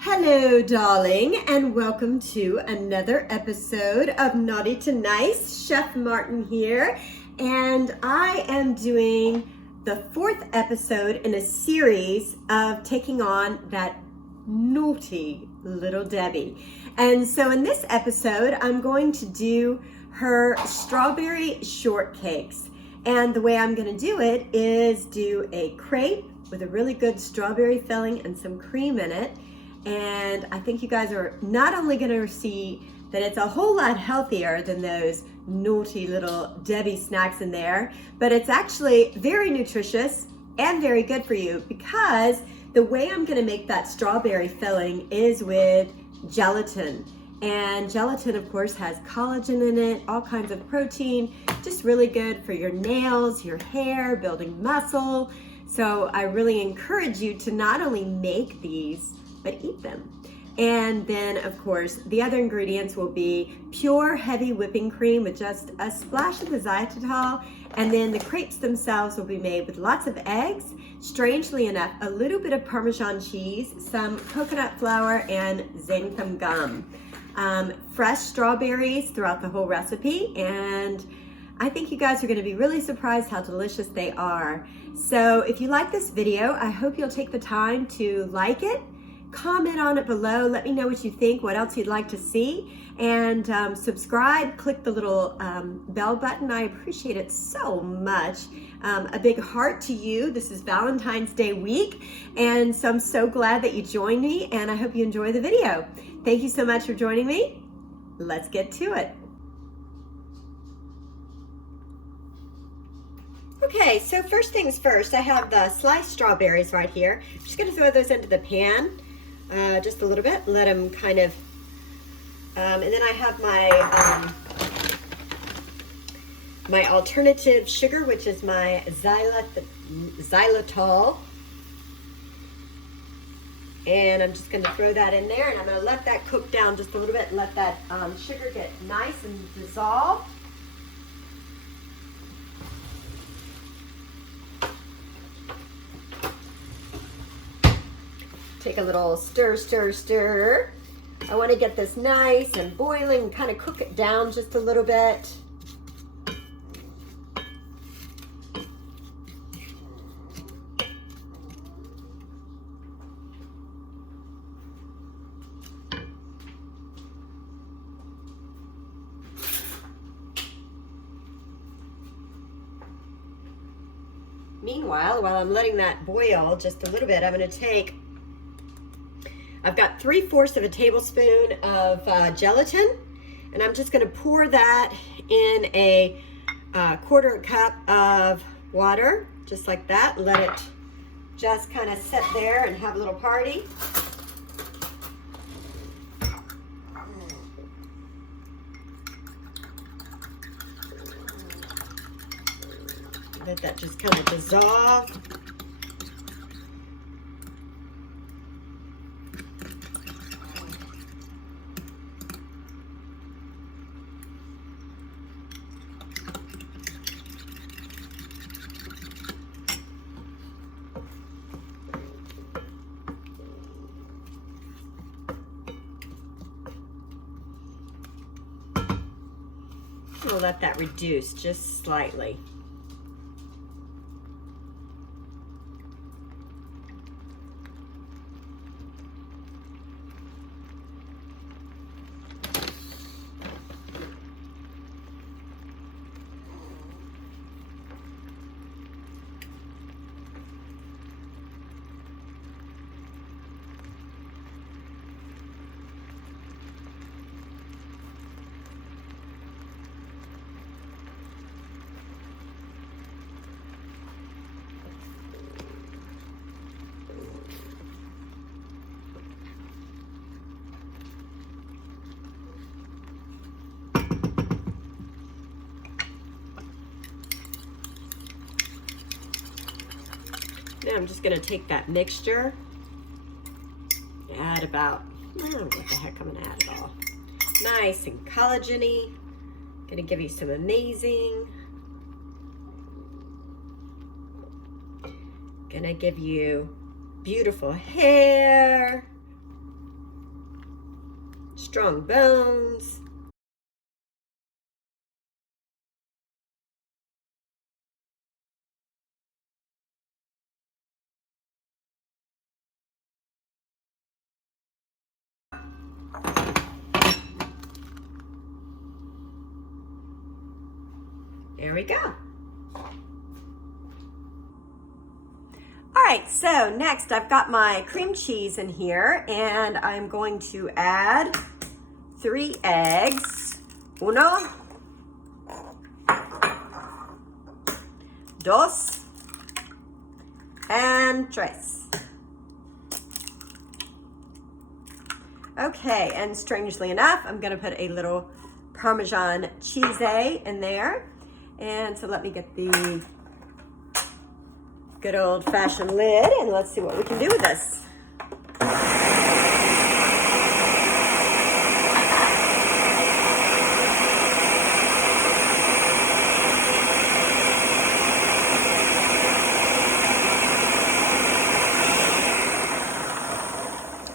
Hello, darling, and welcome to another episode of Naughty to Nice. Chef Martin here, and I am doing the fourth episode in a series of taking on that naughty little Debbie. And so in this episode, I'm going to do her strawberry shortcakes. And the way I'm going to do it is do a crepe with a really good strawberry filling and some cream in it. And I think you guys are not only going to see that it's a whole lot healthier than those naughty little Debbie snacks in there, but it's actually very nutritious and very good for you, because the way I'm going to make that strawberry filling is with gelatin. And gelatin, of course, has collagen in it, all kinds of protein, just really good for your nails, your hair, building muscle. So I really encourage you to not only make these, but eat them. And then, of course, the other ingredients will be pure heavy whipping cream with just a splash of the xylitol, and then the crepes themselves will be made with lots of eggs, strangely enough, a little bit of Parmesan cheese, some coconut flour, and xanthan gum. Fresh strawberries throughout the whole recipe, and I think you guys are going to be really surprised how delicious they are. So if you like this video, I hope you'll take the time to like it, comment on it below, let me know what you think, what else you'd like to see, and subscribe, click the little bell button. I appreciate it so much. A big heart to you. This is Valentine's Day week, and so I'm so glad that you joined me, and I hope you enjoy the video. Thank you so much for joining me. Let's get to it. Okay, so first things first, I have the sliced strawberries right here. I'm just going to throw those into the pan. Just a little bit, let them kind of, and then I have my my alternative sugar, which is my xylitol, and I'm just going to throw that in there, and I'm going to let that cook down just a little bit and let that sugar get nice and dissolved. Take a little stir, stir, stir. I want to get this nice and boiling and kind of cook it down just a little bit. Meanwhile, while I'm letting that boil just a little bit, I'm going to take, I've got 3/4 of a tablespoon of gelatin, and I'm just going to pour that in a 1/4 cup of water, just like that. Let it just kind of sit there and have a little party. Let that just kind of dissolve. We'll let that reduce just slightly. Now I'm just going to take that mixture, add about, I don't know what the heck I'm going to add it all. Nice and collagen-y. Going to give you some amazing. Going to give you beautiful hair. strong bones. There we go. All right, so next I've got my cream cheese in here, and I'm going to add 3 eggs. 1, 2, and 3. Okay, and strangely enough, I'm gonna put a little Parmesan cheese in there. And so let me get the good old-fashioned lid, and let's see what we can do with this.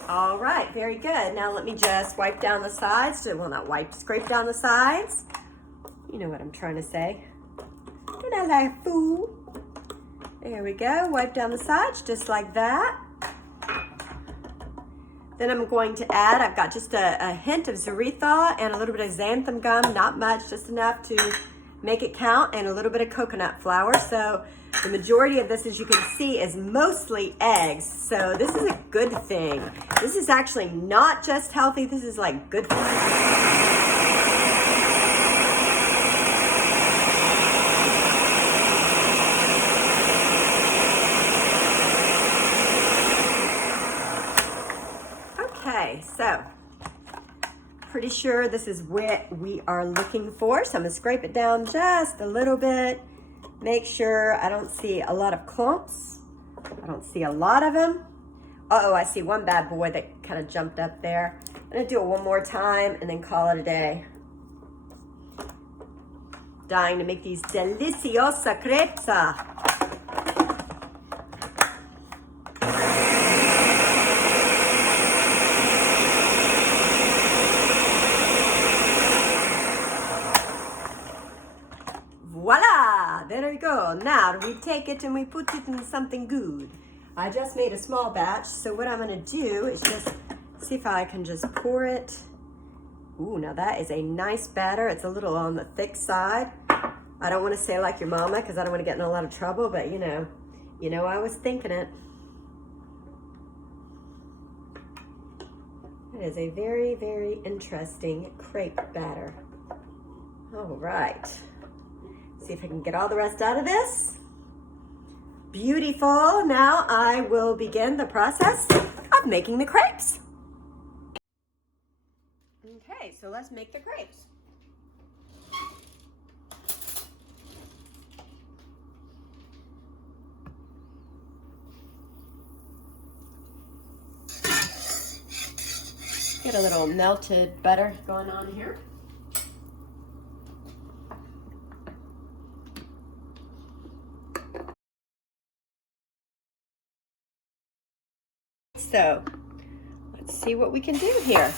All right, very good. Now let me just wipe down the sides. Well, not wipe, scrape down the sides. You know what I'm trying to say. Don't I like food? There we go, wipe down the sides just like that. Then I'm going to add, I've got just a hint of Zoretha and a little bit of xanthan gum, not much, just enough to make it count, and a little bit of coconut flour. So the majority of this, as you can see, is mostly eggs. So this is a good thing. This is actually not just healthy, this is like good for you. Okay, so pretty sure this is what we are looking for. So I'm gonna scrape it down just a little bit. Make sure I don't see a lot of clumps. I don't see a lot of them. Uh-oh, I see one bad boy that kind of jumped up there. I'm gonna do it one more time and then call it a day. Dying to make these deliciosa crepes. Voila! There we go. Now we take it and we put it in something good. I just made a small batch, so what I'm gonna do is just see if I can just pour it. Ooh, now that is a nice batter. It's a little on the thick side. I don't want to say like your mama because I don't want to get in a lot of trouble, but you know I was thinking it. It is a very, very interesting crepe batter. All right. See if I can get all the rest out of this. Beautiful. Now I will begin the process of making the crepes. Okay, so let's make the crepes. Get a little melted butter going on here. So let's see what we can do here.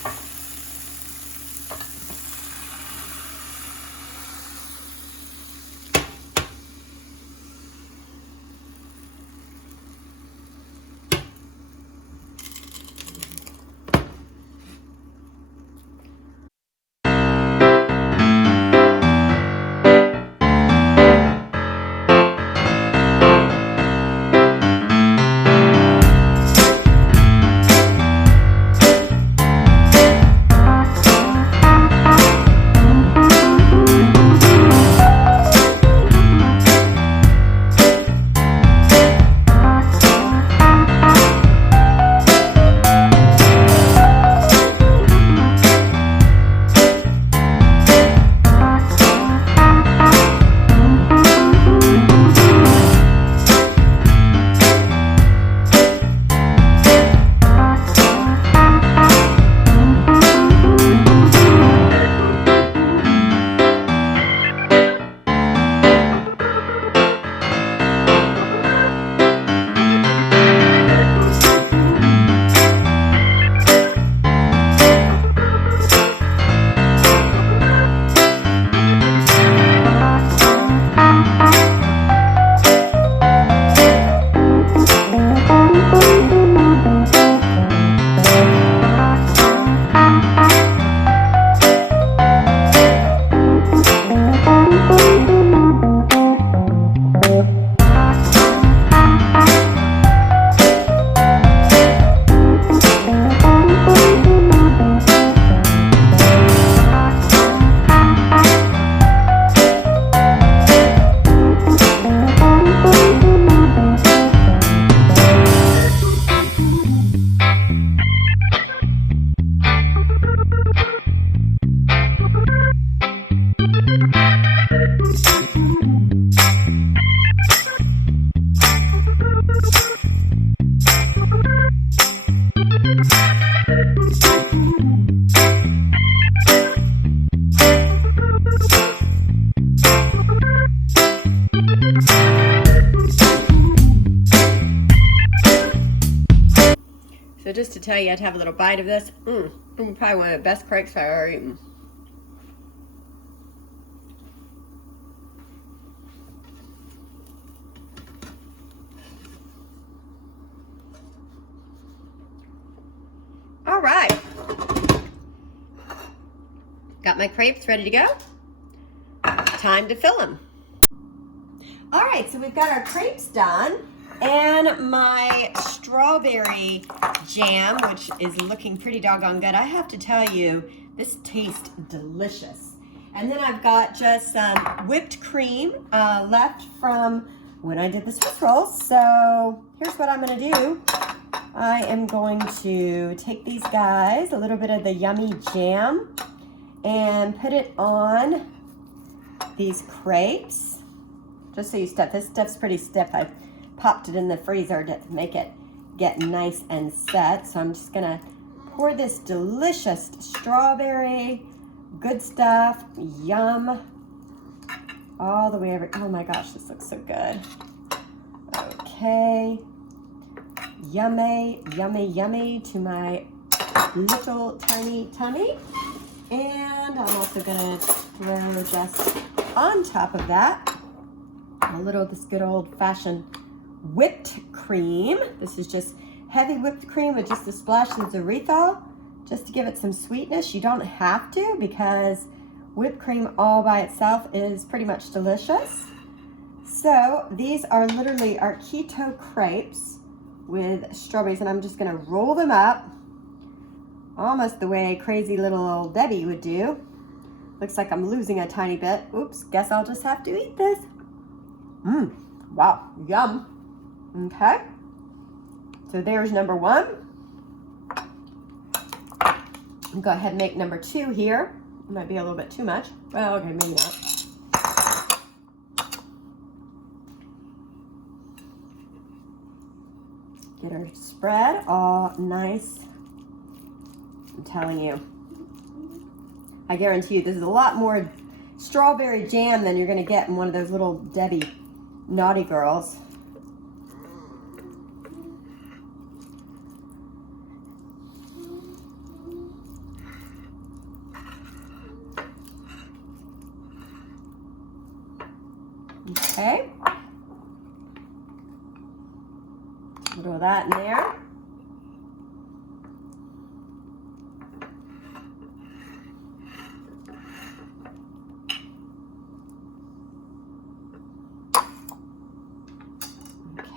So just to tell you, I'd have a little bite of this. Probably one of the best crepes I've ever eaten. All right. Got my crepes ready to go. Time to fill them. All right, so we've got our crepes done, and my strawberry jam, which is looking pretty doggone good. I have to tell you, this tastes delicious. And then I've got just some whipped cream left from when I did the Swiss rolls. So here's what I'm gonna do. I am going to take these guys, a little bit of the yummy jam, and put it on these crepes. Just so you stuff, this stuff's pretty stiff. I popped it in the freezer to make it get nice and set. So I'm just gonna pour this delicious strawberry, good stuff, yum, all the way over. Oh my gosh, this looks so good. Okay, yummy, yummy, yummy to my little tiny tummy. And I'm also gonna throw just on top of that a little this good old-fashioned whipped cream. This is just heavy whipped cream with just a splash of erythritol, just to give it some sweetness. You don't have to, because whipped cream all by itself is pretty much delicious. So these are literally our keto crepes with strawberries, and I'm just gonna roll them up almost the way crazy little old Debbie would do. Looks like I'm losing a tiny bit. Oops, guess I'll just have to eat this. Wow, yum. Okay, so there's number one. I'll go ahead and make number two here. It might be a little bit too much. Well, okay, maybe not. Get our spread all nice. I'm telling you, I guarantee you this is a lot more strawberry jam than you're gonna get in one of those little Debbie naughty girls. Okay, a little of that in there.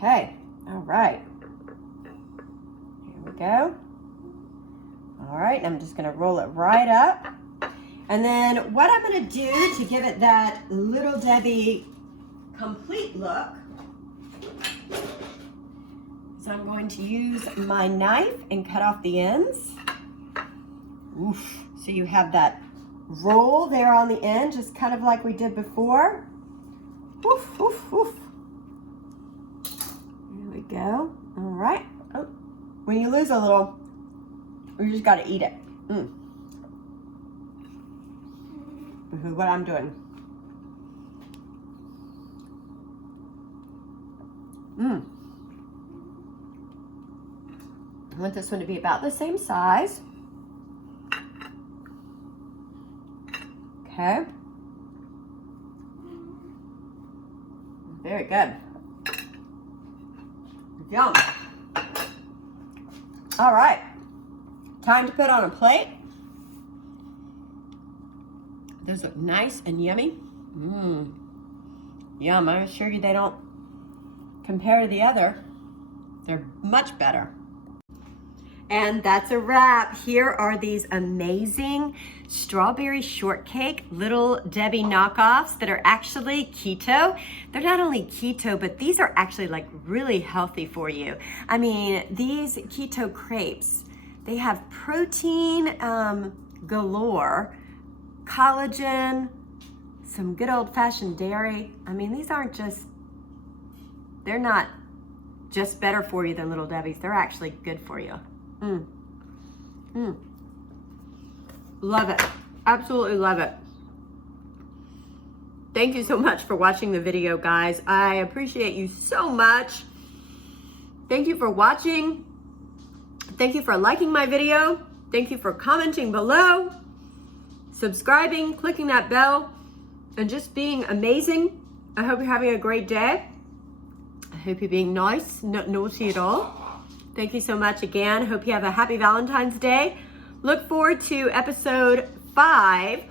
Okay, all right, here we go. All right, I'm just gonna roll it right up. And then what I'm gonna do to give it that Little Debbie complete look is I'm going to use my knife and cut off the ends. Oof. So you have that roll there on the end, just kind of like we did before. Oof, oof, oof. Go. All right. Oh, when you lose a little, you just got to eat it. This is what I'm doing. I want this one to be about the same size. Okay. Very good. Yum. All right, time to put on a plate. Those look nice and yummy. Yum, I assure you they don't compare to the other. They're much better. And that's a wrap. Here are these amazing strawberry shortcake Little Debbie knockoffs that are actually keto. They're not only keto, but these are actually like really healthy for you. I mean, these keto crepes, they have protein galore, collagen, some good old-fashioned dairy. I mean, these aren't just, they're not just better for you than Little Debbie's. They're actually good for you. Love it. Absolutely love it. Thank you so much for watching the video, guys. I appreciate you so much. Thank you for watching. Thank you for liking my video. Thank you for commenting below, subscribing, clicking that bell, and just being amazing. I hope you're having a great day. I hope you're being nice, not naughty at all. Thank you so much again. Hope you have a happy Valentine's Day. Look forward to episode 5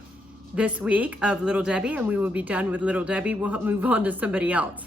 this week of Little Debbie, and we will be done with Little Debbie. We'll move on to somebody else.